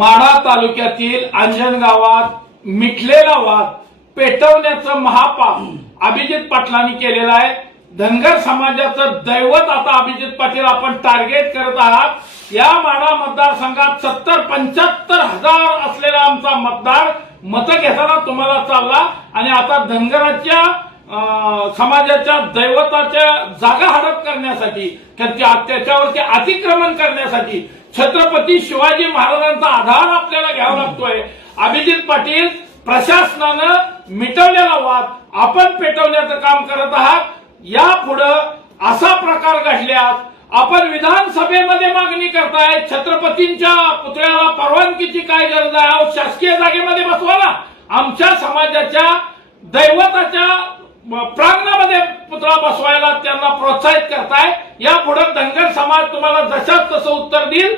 माढा तालुक्यातील अंजन गावात मिटलेला वाद पेटवण्याचं महापाप अभिजित पाटलांनी केलेलं आहे। धनगर समाजाचं दैवत आता अभिजित पाटील आपण टार्गेट करत आहात। या माढा मतदारसंघात 70-75 हजार असलेला आमचा मतदार मत घेताना तुम्हाला चालला आणि आता धनगराच्या समाजाच्या दैवताच्या जागा हडप करण्यासाठी त्याच्यावरती अतिक्रमण करण्यासाठी छत्रपती शिवाजी महाराजांचा आधार आपल्याला घ्यावा लागतोय। अभिजित पाटील प्रशासनानं मिटवलेला वाद आपण पेटवण्याचं काम करत आहात। यापुढे असा प्रकार घडल्यास आपण विधानसभेमध्ये मागणी करताय छत्रपतींच्या पुतळ्याला परवानगीची काय गरज आहे? शासकीय जागेमध्ये बसवाला। आमच्या समाजाच्या दैवताच्या प्रांगणामध्ये पुतळा बसवायला त्यांना प्रोत्साहित करताय। यापुढे धनगर समाज तुम्हाला जशात तसं उत्तर देईल।